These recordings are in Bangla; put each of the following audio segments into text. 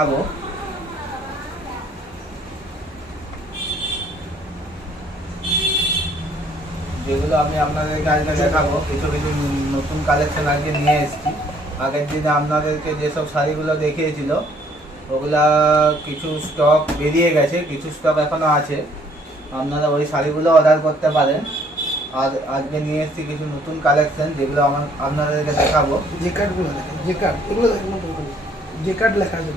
দেখাবো। যেগুলো আমি আপনাদেরকে আজকে দেখাবো, কিছু কিছু নতুন কালেকশন আজকে নিয়ে এসেছি। আগের দিনে আপনাদেরকে যেসব শাড়িগুলো দেখিয়েছিল ওগুলা কিছু স্টক বেরিয়ে গেছে, কিছু স্টক এখনো আছে। আপনারা ওই শাড়িগুলো অর্ডার করতে পারেন। আর আজকে নিয়ে এসেছি কিছু নতুন কালেকশন, যেগুলো আপনাদেরকে দেখাবো। যে কার্ডগুলো দেখেন, যে কার্ড এগুলো দেখেন, যে কার্ড লেখা আছে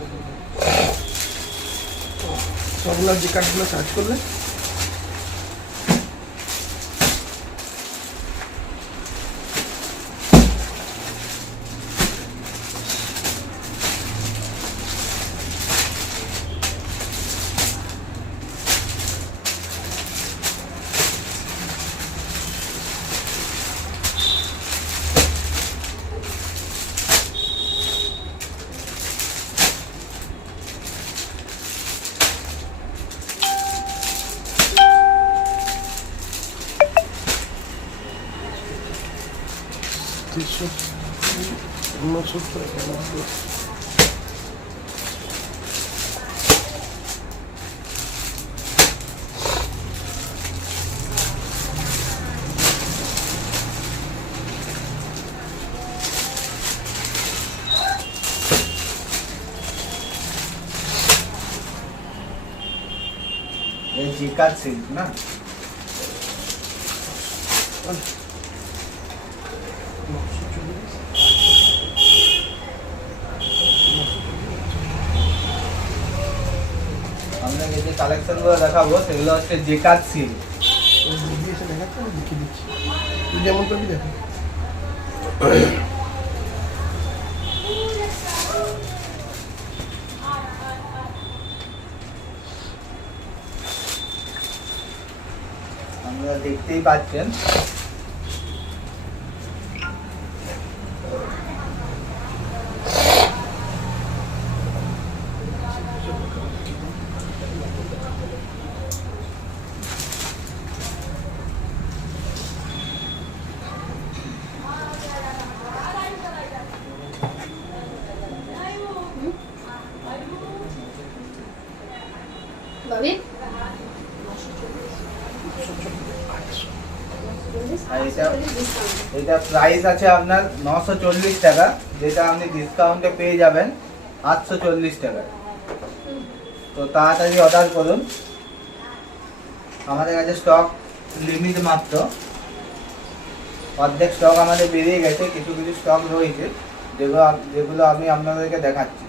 সবগুলো যে কার্ডগুলো সার্চ করলে এই জিকার সিল্ক না, আমরা যে কালেকশনগুলো দেখাবো সেগুলো হচ্ছে জেকার সিল্ক। দেখাচ্ছে আমি দেখিয়ে দিচ্ছি, তুই যেমন করবি দেখো। আপনারা দেখতেই পাচ্ছেন। আর এটা প্রাইস আছে আপনার 940 টাকা, যেটা আপনি ডিসকাউন্টে পেয়ে যাবেন 840 টাকা। তো তাড়াতাড়ি অর্ডার করুন, আমাদের কাছে স্টক লিমিট মাত্র। অর্ধেক স্টক আমাদের বেরিয়ে গেছে, কিছু কিছু স্টক রয়েছে যেগুলো আমি আপনাদেরকে দেখাচ্ছি।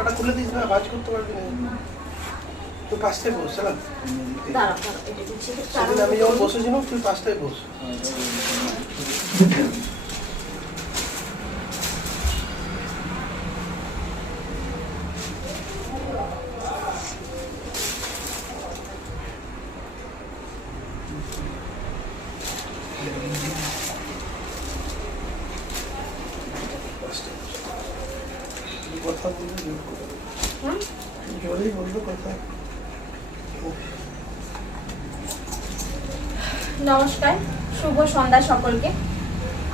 ওটা খুলে দিস না, ভাজ করতে পারবি না। তুই পাশটায় বস, চলা আমি যখন বসেছিলাম তুই পাশটায় বস। কথা বলবি জোরেই বলবো কথা। নমস্কার, শুভ সন্ধ্যা সকলকে।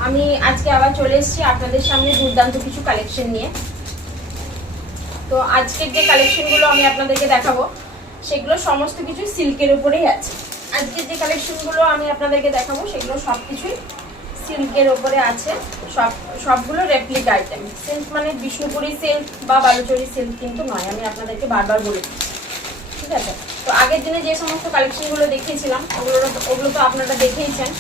আমি আজকে আবার চলে এসেছি আপনাদের সামনে দুর্দান্ত কিছু কালেকশন নিয়ে। তো আজকের যে কালেকশনগুলো আমি আপনাদেরকে দেখাবো সেগুলো সমস্ত কিছু সিল্কের উপরেই আছে। আজকের যে কালেকশনগুলো আমি আপনাদেরকে দেখাবো সেগুলো সব কিছুই সিল্কের উপরে আছে। সবগুলো রেপ্লিকা আইটেম। সিল্ক মানে বিষ্ণুপুরি সিল্ক বা বালুচরী সিল্ক কিন্তু নয়, আমি আপনাদেরকে বারবার বলে দিচ্ছি, ঠিক আছে? তো আগের দিনে যে সমস্ত কালেকশনগুলো দেখিয়েছিলাম ওগুলো তো আপনারা দেখেইছেন।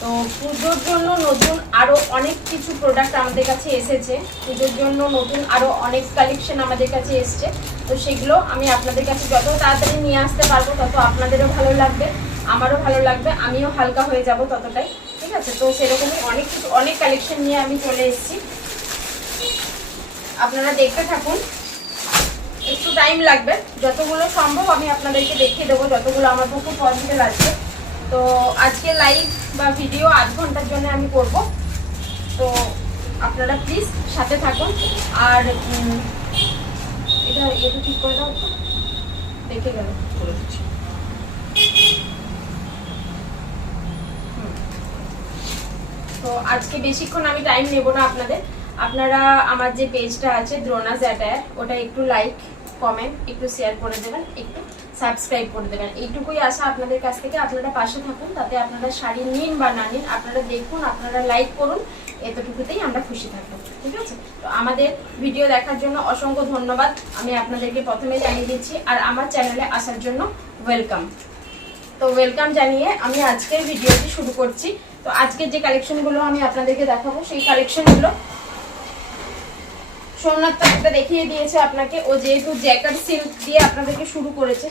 তো পুজোর জন্য নতুন আরও অনেক কিছু প্রোডাক্ট আমাদের কাছে এসেছে। পুজোর জন্য নতুন আরও অনেক কালেকশন আমাদের কাছে এসছে। তো সেগুলো আমি আপনাদের কাছে যত তাড়াতাড়ি নিয়ে আসতে পারবো তত আপনাদেরও ভালো লাগবে, আমারও ভালো লাগবে, আমিও হালকা হয়ে যাব ততটাই, ঠিক আছে? তো সেরকমই অনেক কালেকশন নিয়ে আমি চলে এসেছি, আপনারা দেখতে থাকুন। একটু টাইম লাগবে, যতগুলো সম্ভব আমি আপনাদেরকে দেখিয়ে দেবো, যতগুলো আমার পক্ষে পসিবল আছে। তো আজকে লাইভ বা ভিডিও 8 ঘন্টার জন্য আমি করব, তো আপনারা প্লিজ সাথে থাকুন। আর এটা ঠিক করে দাও, দেখে গেল করে দিচ্ছি। তো আজকে বেশিক্ষণ আমি টাইম নেব না আপনাদের। আপনারা আমার যে পেজটা আছে দ্রোনাস অ্যাটায়ার, ওটা একটু লাইক, কমেন্ট, একটু শেয়ার করে দেবেন, একটু সাবস্ক্রাইব করে দেবেন। এইটুকুই আশা আপনাদের কাছ থেকে। আপনারা পাশে থাকুন, তাতে আপনারা শাড়ি নিন বা না নিন, আপনারা দেখুন, আপনারা লাইক করুন, এতটুকুতেই আমরা খুশি থাকবো। ঠিক আছে? তো আমাদের ভিডিও দেখার জন্য অসংখ্য ধন্যবাদ আমি আপনাদেরকে প্রথমে জানিয়ে দিচ্ছি। আর আমার চ্যানেলে আসার জন্য ওয়েলকাম। তো ওয়েলকাম জানিয়ে আমি আজকের ভিডিওটি শুরু করছি। তো আজকের যে কালেকশনগুলো আমি আপনাদেরকে দেখাবো, সেই কালেকশনগুলো সোমনাথ একটা দেখিয়ে দিয়েছে আপনাকে। ও যেহেতু জ্যাকার্ড সিল্ক দিয়ে আপনাদেরকে শুরু করেছে,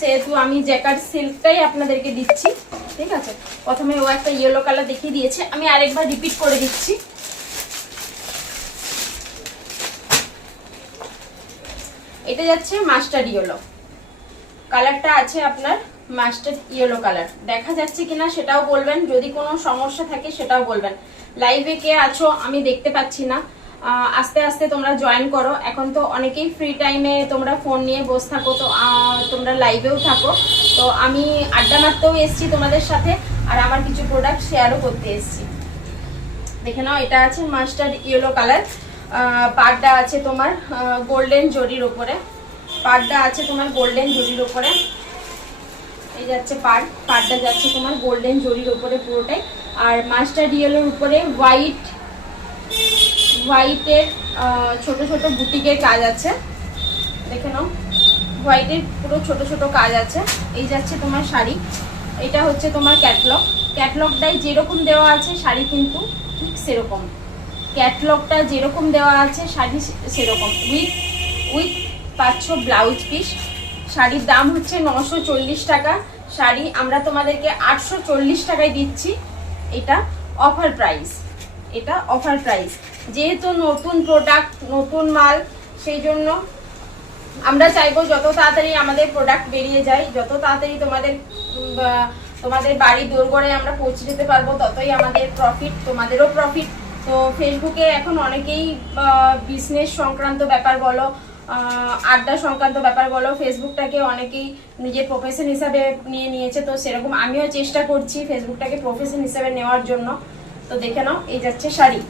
সেহেতু আমি জ্যাকার্ড সিল্কটাই আপনাদেরকে দিচ্ছি। ঠিক আছে? প্রথমে ও একটা ইয়েলো কালার দেখিয়ে দিয়েছে, আমি আরেকবার রিপিট করে দিচ্ছি। এটা যাচ্ছে মাস্টার্ড ইয়েলো কালারটা, আছে আপনার মাস্টার্ড ইয়েলো কালার। দেখা যাচ্ছে কিনা সেটাও বলবেন, যদি কোনো সমস্যা থাকে সেটাও বলবেন। লাইভে কে আছো আমি দেখতে পাচ্ছি না, আস্তে আস্তে তোমরা জয়েন করো। এখন তো অনেকেই ফ্রি টাইমে তোমরা ফোন নিয়ে বসে থাকো, তো তোমরা লাইভেও থাকো। তো আমি আড্ডা মারতেও এসছি তোমাদের সাথে, আর আমার কিছু প্রোডাক্ট শেয়ারও করতে এসছি। দেখে নাও, এটা আছে মাস্টার্ড ইয়েলো কালার। পাড়টা আছে তোমার গোল্ডেন জরির উপরে, পাড়টা আছে তোমার গোল্ডেন জরির উপরে। এই যাচ্ছে পাড়টা যাচ্ছে তোমার গোল্ডেন জরির উপরে পুরোটাই। আর মাস্টার্ড ইয়েলোর উপরে হোয়াইটের ছোট ছোট বুটিকের কাজ আছে। দেখে নাও, হোয়াইটের পুরো ছোট ছোট কাজ আছে। এই যাচ্ছে তোমার শাড়ি, এটা হচ্ছে তোমার ক্যাটলগটাই যেরকম দেওয়া আছে শাড়ি কিন্তু ঠিক সেরকম। ক্যাটলগটা যেরকম দেওয়া আছে শাড়ি সেরকম। উইথ পাচ্ছ ব্লাউজ পিস। শাড়ির দাম হচ্ছে 940 টাকা। শাড়ি আমরা তোমাদেরকে 840 টাকায় দিচ্ছি। এটা অফার প্রাইস, এটা অফার প্রাইস। যেহেতু নতুন প্রোডাক্ট, নতুন মাল, সেই জন্য আমরা চাইবো যত তাড়াতাড়ি আমাদের প্রোডাক্ট বেরিয়ে যায়, যত তাড়াতাড়ি তোমাদের বাড়ি দোরগোড়ে আমরা পৌঁছে যেতে পারবো, ততই আমাদের প্রফিট, তোমাদেরও প্রফিট। তো ফেসবুকে এখন অনেকেই বিজনেস সংক্রান্ত ব্যাপার বলো, আড্ডা সংক্রান্ত ব্যাপার বলো, ফেসবুকটাকে অনেকেই নিজের প্রফেশন হিসাবে নিয়ে নিয়েছে। তো সেরকম আমিও চেষ্টা করছি ফেসবুকটাকে প্রফেশন হিসাবে নেওয়ার জন্য। তো দেখে নাও, এই যাচ্ছে শাড়ি,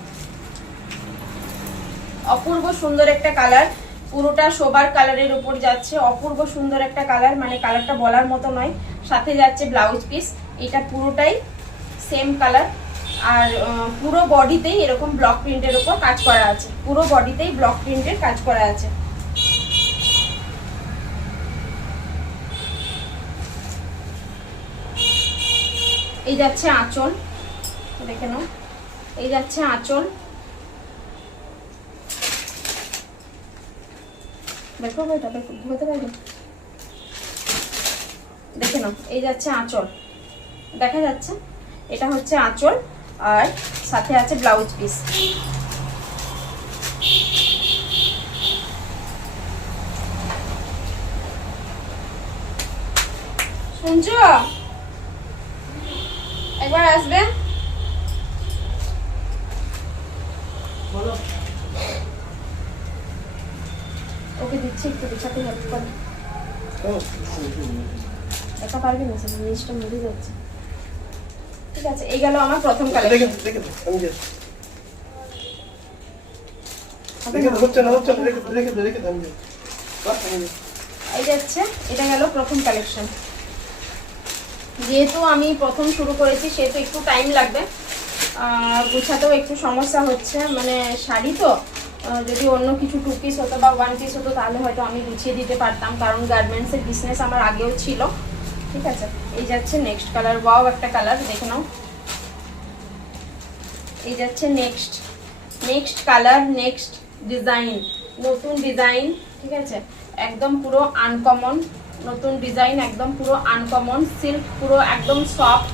অপূর্ব সুন্দর একটা কালার, পুরোটা সোবার কালারের উপর যাচ্ছে। অপূর্ব সুন্দর একটা কালার, মানে কালারটা বলার মতো নয়। সাথে যাচ্ছে ব্লাউজ পিস, এটা পুরোটাই সেম কালার। আর পুরো বডিতেই এরকম ব্লক প্রিন্টের উপর কাজ করা আছে, পুরো বডিতেই ব্লক প্রিন্টের কাজ করা আছে। এই যাচ্ছে আঁচল, দেখে নাও, এই যাচ্ছে আঁচল। দেখো এটা ধরতে পারবে, দেখে নাও, এই যাচ্ছে আঁচল, দেখা যাচ্ছে, এটা হচ্ছে আঁচল। আর সাথে আছে ব্লাউজ পিস। শুনছো? একবার আসবে, ওকে দিচ্ছি একটু বিছাতে হেল্প করে। একা পারবে না, জিনিসটা মরে যাচ্ছে। ঠিক আছে, এই গেল আমার প্রথম কালেকশন। এই যাচ্ছে, এটা গেল প্রথম কালেকশন। যেহেতু আমি প্রথম শুরু করেছি সেহেতু একটু টাইম লাগবে, গুছাতেও একটু সমস্যা হচ্ছে। মানে শাড়ি তো, যদি অন্য কিছু 2 পিস হতো বা 1 পিস হতো তাহলে হয়তো আমি গুছিয়ে দিতে পারতাম, কারণ গার্মেন্টসের বিজনেস আমার আগেও ছিল। ঠিক আছে, এই যাচ্ছে নেক্সট কালার, ওয়াও একটা কালার, দেখে নাও। এই যাচ্ছে নেক্সট কালার, নেক্সট ডিজাইন, নতুন ডিজাইন। ঠিক আছে, একদম পুরো আনকমন নতুন ডিজাইন, একদম পুরো আনকমন সিল্ক, পুরো একদম সফট,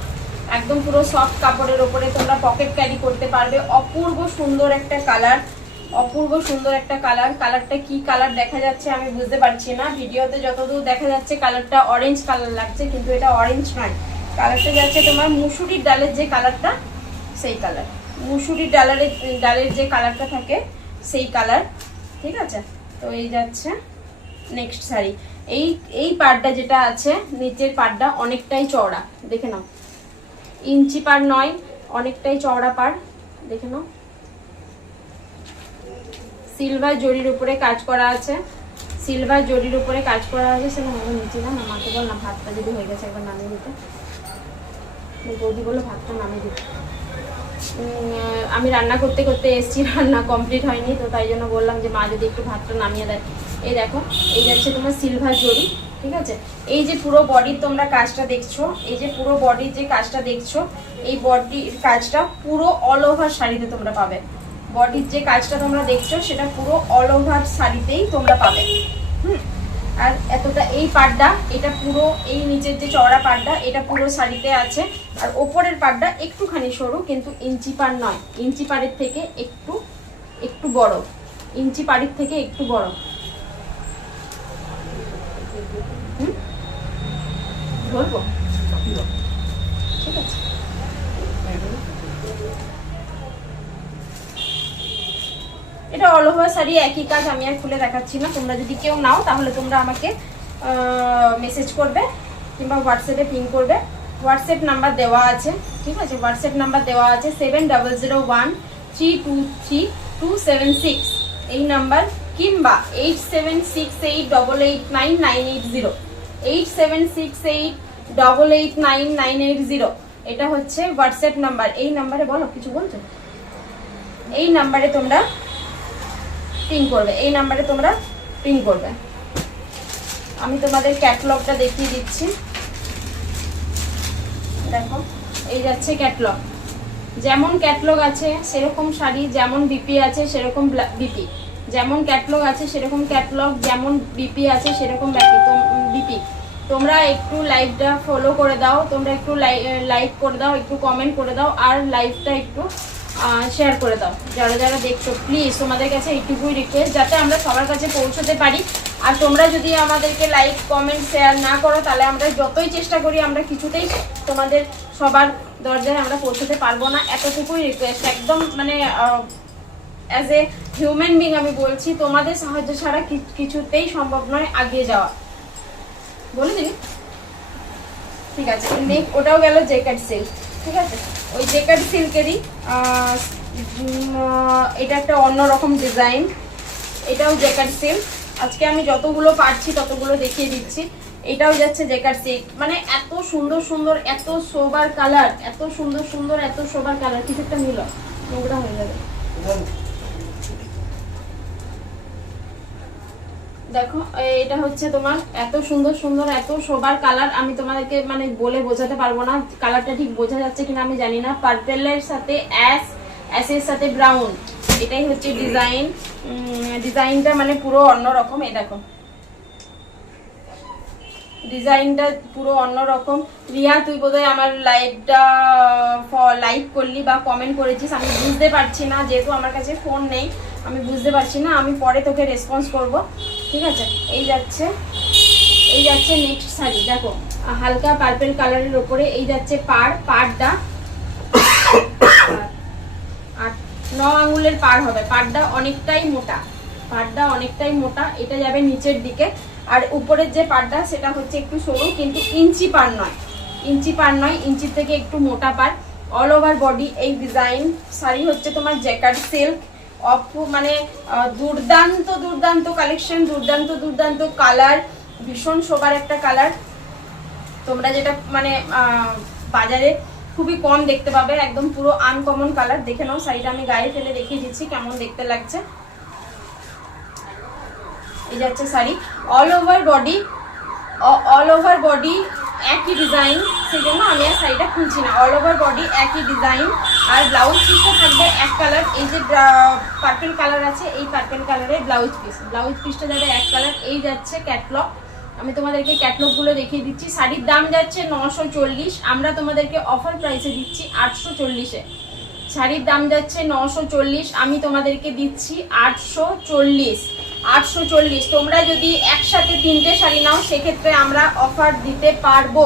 একদম পুরো সফট কাপড়ের ওপরে তোমরা পকেট ক্যারি করতে পারবে। অপূর্ব সুন্দর একটা কালার, অপূর্ব সুন্দর একটা কালার। কালারটা কি কালার দেখা যাচ্ছে আমি বুঝতে পারছি না, ভিডিওতে যতদূর দেখা যাচ্ছে কালারটা অরেঞ্জ কালার লাগছে, কিন্তু এটা অরেঞ্জ নয়। কালারটা যাচ্ছে তোমার মুসুরির ডালের যে কালারটা, সেই কালার, মুসুরির ডালের যে কালারটা থাকে সেই কালার। ঠিক আছে, তো এই যাচ্ছে নেক্সট শাড়ি। এই পাড়টা যেটা আছে, নিচের পাড়টা অনেকটাই চওড়া, দেখে নাও, ইঞ্চি পাড় নয়, অনেকটাই চওড়া পাড়, দেখে নাও। সিলভার জরির উপরে কাজ করা আছে, সিলভার জরির উপরে কাজ করা আছে। সে আমার নিচে না মাকে বল না ভাতটা যদি হয়ে গেছে একবার নামিয়ে দিতে। বৌদি বললো ভাতটা নামিয়ে দিতে। আমি রান্না করতে করতে এসছি, রান্না কমপ্লিট হয়নি, তো তাই জন্য বললাম যে মা যদি একটু ভাতটা নামিয়ে দেয়। এই দেখো, এই যাচ্ছে তোমার সিলভার জরি, ঠিক আছে। এই যে পুরো বডির তোমরা কাজটা দেখছো, এই যে পুরো বডির যে কাজটা দেখছো, এই বডির কাজটা পুরো অল ওভার শাড়িতে তোমরা পাবে। বডির যে কাজটা তোমরা দেখছো সেটা পুরো অল ওভার শাড়িতেই তোমরা পাবে। আর এতটা এই পাড়টা, এটা পুরো এই নিচের যে চওড়া পাড়টা এটা পুরো শাড়িতে আছে। আর ওপরের পাড়টা একটুখানি সরু, কিন্তু ইঞ্চি পাড় নয়, ইঞ্চি পাড়ের থেকে একটু বড়, ইঞ্চি পাড়ের থেকে একটু বড়। বলবো ঠিক আছে। এটা অল ওভার শাড়ি একই কাজ, আমি আর খুলে দেখাচ্ছি না। তোমরা যদি কেউ নাও তাহলে তোমরা আমাকে মেসেজ করবে কিংবা হোয়াটসঅ্যাপে পিং করবে। হোয়াটসঅ্যাপ নাম্বার দেওয়া আছে, ঠিক আছে। হোয়াটসঅ্যাপ নাম্বার দেওয়া আছে 7001323276 এই নাম্বার, কিংবা 8768889980 8768889980 এটা হচ্ছে হোয়াটসঅ্যাপ নাম্বার। এই নাম্বারে বলো, কিছু বলছো? এই নাম্বারে তোমরা পিং করবে, এই নাম্বারে তোমরা পিং করবে। আমি তোমাদের ক্যাটালগটা দেখিয়ে দিচ্ছি। দেখো, এই যাচ্ছে ক্যাটালগ। যেমন ক্যাটালগ আছে সেরকম শাড়ি, যেমন বিপি আছে সেরকম বিপি, যেমন ক্যাটালগ আছে সেরকম ক্যাটালগ, যেমন বিপি আছে সেরকম বিপি। তোমরা একটু লাইভটা ফলো করে দাও, তোমরা একটু লাইক করে দাও, একটু কমেন্ট করে দাও, আর লাইভটা একটু শেয়ার করে দাও। যারা যারা দেখছো প্লিজ তোমাদের কাছে এইটুকুই রিকোয়েস্ট, যাতে আমরা সবার কাছে পৌঁছতে পারি। আর তোমরা যদি আমাদেরকে লাইক কমেন্ট শেয়ার না করো তাহলে আমরা যতই চেষ্টা করি আমরা কিছুতেই তোমাদের সবার দরজায় আমরা পৌঁছতে পারবো না। এতটুকুই রিকোয়েস্ট, একদম মানে অ্যাজ এ হিউম্যান বিং আমি বলছি, তোমাদের সাহায্য ছাড়া কিছুতেই সম্ভব নয় আগিয়ে যাওয়া। বলে দিবি? ঠিক আছে। ওটাও গেল জেকার্ড সিল্ক, ঠিক আছে। ওই জেকার্ড সিল্কেরই এটা একটা অন্যরকম ডিজাইন, এটাও জেকার্ড সিল্ক। আজকে আমি যতগুলো পারছি ততগুলো দেখিয়ে দিচ্ছি। এটাও যাচ্ছে জেকার্ড সিল্ক। মানে এত সুন্দর সুন্দর, এত সোবার কালার, এত সুন্দর সুন্দর, এত সোবার কালার। কিছু একটা মিল নোংরা হয়ে যাবে। দেখো, এটা হচ্ছে তোমার এত সুন্দর সুন্দর, এত সোবার কালার। আমি তোমাদেরকে মানে বলে বোঝাতে পারবো না, কালারটা ঠিক বোঝা যাচ্ছে কিনা আমি জানি না। পার্পেলের সাথে অ্যাশের সাথে ব্রাউন, এটাই হচ্ছে ডিজাইন। ডিজাইনটা মানে পুরো অন্যরকম। এই দেখো, ডিজাইনটা পুরো অন্যরকম। রিয়া, তুই বোধহয় আমার লাইভটা লাইক করলি বা কমেন্ট করেছিস, আমি বুঝতে পারছি না, যেহেতু আমার কাছে ফোন নেই আমি বুঝতে পারছি না। আমি পরে তোকে রেসপন্স করব, ঠিক আছে। এই যাচ্ছে নেক্সট শাড়ি। দেখো, হালকা পার্পল কালারের উপরে এই যাচ্ছে পাড়টা 9 আঙ্গুলের পাড় হবে। পাড়টা অনেকটাই মোটা, এটা যাবে নিচের দিকে। আর উপরের যে পাড়টা সেটা হচ্ছে একটু সরু, কিন্তু ইঞ্চি পাড় নয়, ইঞ্চির থেকে একটু মোটা পাড়। অল ওভার বডি এই ডিজাইন। শাড়ি হচ্ছে তোমার জেকার্ড সিল্ক। মানে দুর্দান্ত কালেকশন, দুর্দান্ত কালার, ভীষণ শোবার একটা কালার। তোমরা যেটা মানে বাজারে খুবই কম দেখতে পাবে, একদম পুরো আনকমন কালার। দেখে নাও শাড়িটা, আমি গায়ে ফেলে দেখিয়ে দিচ্ছি কেমন দেখতে লাগছে। এই যাচ্ছে শাড়ি। অল ওভার বডি একই ডিজাইন, সেই জন্য আমি আর শাড়িটা খুলছি না। অল ওভার বডি একই ডিজাইন। আর ব্লাউজ পিসটা থাকবে এক কালার। এই যে পার্পল কালার আছে, এই পার্পল কালারের ব্লাউজ পিসটা যাবে এক কালার। এই যাচ্ছে ক্যাটলগ। আমি তোমাদেরকে ক্যাটলগুলো দেখিয়ে দিচ্ছি। শাড়ির দাম যাচ্ছে 940, আমরা তোমাদেরকে অফার প্রাইসে দিচ্ছি 840-এ। শাড়ির দাম যাচ্ছে 940, আমি তোমাদেরকে দিচ্ছি 840। তোমরা যদি একসাথে 3টে শাড়ি নাও সেক্ষেত্রে আমরা অফার দিতে পারবো,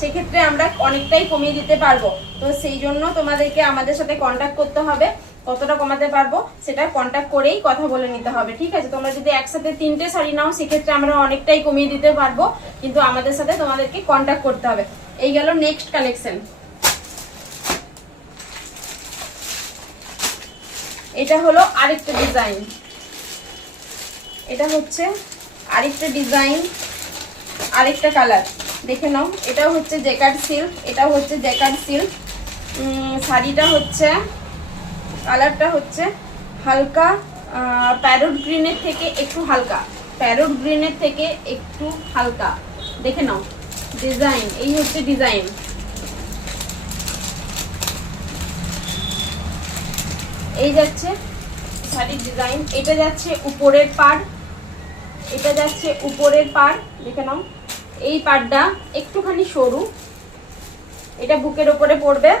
সেক্ষেত্রে আমরা অনেকটাই কমিয়ে দিতে পারবো। তো সেই জন্য তোমাদেরকে আমাদের সাথে কন্ট্যাক্ট করতে হবে, কতটা কমাতে পারবো সেটা কন্ট্যাক্ট করেই কথা বলে নিতে হবে, ঠিক আছে। তোমরা যদি একসাথে 3টে শাড়ি নাও সেক্ষেত্রে আমরা অনেকটাই কমিয়ে দিতে পারবো, কিন্তু আমাদের সাথে তোমাদেরকে কন্ট্যাক্ট করতে হবে। এই গেল নেক্সট কালেকশন। এটা হলো আরেকটা ডিজাইন, এটা হচ্ছে আরেকটা ডিজাইন, আরেকটা কালার, দেখে নাও। এটাও হচ্ছে জ্যাকার্ড সিল্ক, এটাও হচ্ছে জ্যাকার্ড সিল্ক। শাড়িটা হচ্ছে, কালারটা হচ্ছে হালকা প্যারোট গ্রিনের থেকে একটু হালকা, প্যারোট গ্রিনের থেকে একটু হালকা, দেখে নাও। ডিজাইন, এই হচ্ছে ডিজাইন। এই যাচ্ছে শাড়ির ডিজাইন। এটা যাচ্ছে উপরের পাড়, এটা যাচ্ছে উপরের পাড়, দেখে নাও। এই পাড়টা একটুখানি সরু, এটা বুকের ওপরে পড়বে।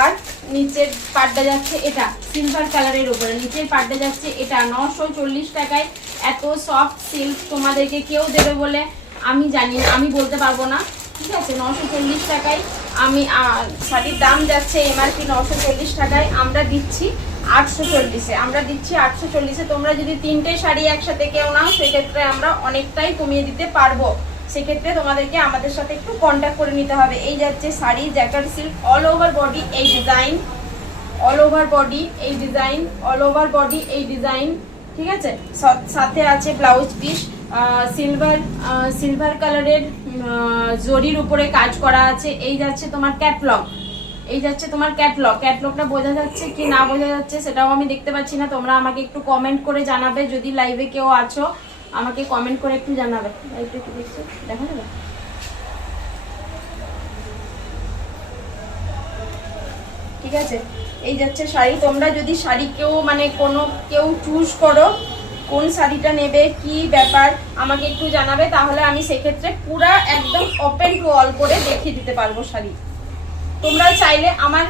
আর নিচের পাড়টা যাচ্ছে এটা সিলভার কালারের উপরে, নিচের পাড়টা যাচ্ছে এটা 940 টাকায়। এত সফট সিল্ক তোমাদেরকে কেউ দেবে বলে আমি জানি না, আমি বলতে পারবো না, ঠিক আছে। 940 টাকায় আমি শাড়ির দাম যাচ্ছে এমআরপি 940 টাকায়, আমরা দিচ্ছি 840-এ, আমরা দিচ্ছি 840-এ। তোমরা যদি 3টে শাড়ি একসাথে কেউ নাও সেক্ষেত্রে আমরা অনেকটাই কমিয়ে দিতে পারবো। সেক্ষেত্রে তোমাদেরকে আমাদের সাথে একটু কন্ট্যাক্ট করে নিতে হবে। এই যাচ্ছে sari jacquard silk, all over body এই ডিজাইন, অল ওভার বডি এই ডিজাইন, অল ওভার বডি এই ডিজাইন, ঠিক আছে। সাথে আছে ব্লাউজ পিস সিলভার কালারের জরির উপরে কাজ করা আছে। এই যাচ্ছে তোমার ক্যাটলগ, এই যাচ্ছে তোমার ক্যাটলগ। ক্যাটলগটা বোঝা যাচ্ছে কি না বোঝা যাচ্ছে সেটাও আমি দেখতে পাচ্ছি না। তোমরা আমাকে একটু কমেন্ট করে জানাবে, যদি লাইভে কেউ আছো আমাকে কমেন্ট করে একটু জানাবে। লাইভটা একটু দেখছো, দেখা যাবে? ঠিক আছে। এই যাচ্ছে শাড়ি। তোমরা যদি শাড়ি কেউ মানে কেউ চুজ করো কোন শাড়িটা নেবে, কি ব্যাপার আমাকে একটু জানাবে, তাহলে আমি সেক্ষেত্রে পুরা একদম ওপেন টু অল করে দেখিয়ে দিতে পারবো শাড়ি। তোমরা চাইলে আমার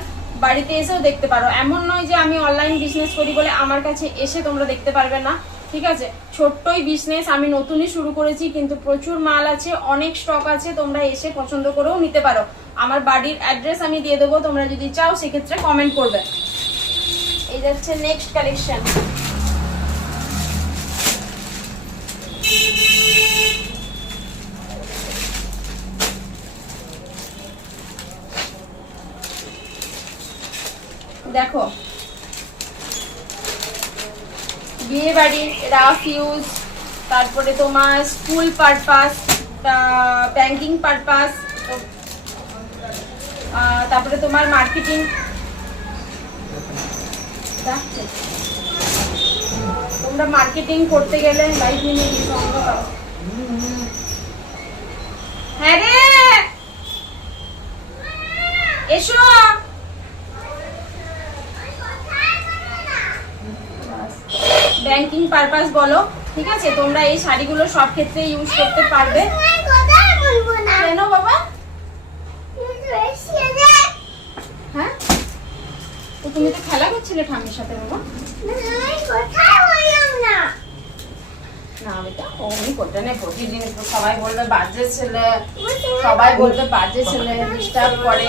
বাড়িতে এসেও দেখতে পারো, এমন নয় যে আমি অনলাইন বিজনেস করি বলে আমার কাছে এসে তোমরা দেখতে পারবে না, ঠিক আছে। ছোট্টই বিজনেস, আমি নতুনই শুরু করেছি, কিন্তু প্রচুর মাল আছে, অনেক স্টক আছে, তোমরা এসে পছন্দ করেও নিতে পারো। আমার বাড়ির অ্যাড্রেস আমি দিয়ে দেবো, তোমরা যদি চাও সেক্ষেত্রে কমেন্ট করবে। এই যাচ্ছে নেক্সট কালেকশন। দেখো, বিয়ে বাড়ি, রাফ ইউজ, তারপরে তোমার স্কুল পারপাস, ব্যাংকিং পারপাস, তারপরে তোমার মার্কেটিং, তোমরা মার্কেটিং করতে গেলে লাইভ নিয়ে সঙ্গ পাও। হ্যাঁ রে, এসো। ব্যাংকিং পারপাস বলো, ঠিক আছে। তোমরা এই শাড়িগুলো সব ক্ষেত্রে ইউজ করতে পারবে। কেন বাবা? হ্যাঁ, তো তুমি তো খেলা করছিলে ঠাম্মির সাথে বাবা। না বেটা, ওই করতে নেই, প্রতিদিন তো সবাই বলবে বাজে ছেলে, সবাই বলবে বাজে ছেলে, ডিস্টার্ব করে।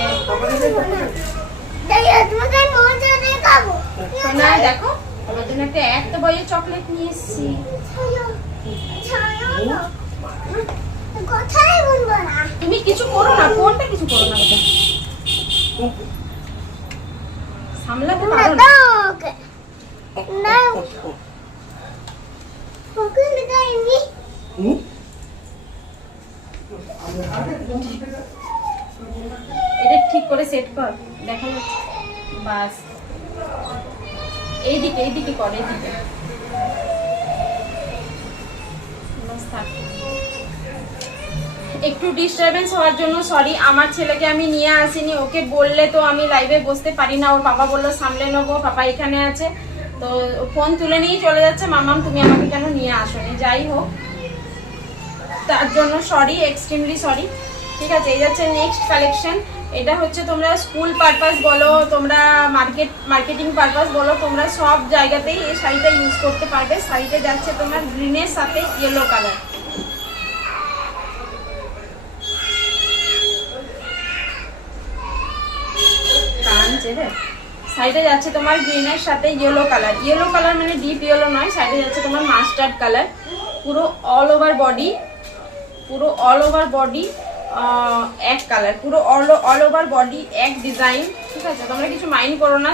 না দেখো, আমার জন্য একটা বইয়ের চকলেট নিয়ে এসেছি। তুমি কিছু করো না, ফোনটা কিছু করো না বেটা, সামলাতে পারো না। এটা ঠিক করে সেট কর, দেখা যাচ্ছে। বাস এইদিকে এইদিকে কর, এইদিকে। একটু ডিস্টারবেন্স হওয়ার জন্য সরি। আমার ছেলেকে আমি নিয়ে আসিনি, ওকে বললে তো আমি লাইভে বসতে পারি না। ওর পাপা বললো সামলে নেবো, পাপা এখানে আছে, তো ফোন তুলে নিয়ে চলে যাচ্ছে। মামাম তুমি আমাকে কেন নিয়ে আসোনি? যাই হোক, তার জন্য সরি, এক্সট্রিমলি সরি, ঠিক আছে। এই যাচ্ছে নেক্সট কালেকশন। এটা হচ্ছে তোমরা স্কুল পারপাস বলো, তোমরা মার্কেটিং পারপাস বলো, তোমরা সব জায়গাতেই এই শাড়িটা ইউজ করতে পারবে। শাড়িটা যাচ্ছে তোমার গ্রিনের সাথে ইয়েলো কালার, শাড়িটা যাচ্ছে তোমার গ্রিনের সাথে ইয়েলো কালার। ইয়েলো কালার মানে ডিপ ইয়েলো নয়, শাড়িটা যাচ্ছে তোমার মাস্টার্ড কালার। পুরো অল ওভার বডি, পুরো অল ওভার বডি এক কালার, পুরো অল ওভার বডি এক ডিজাইন, ঠিক আছে। তোমরা কিছু মাইন্ড করো না।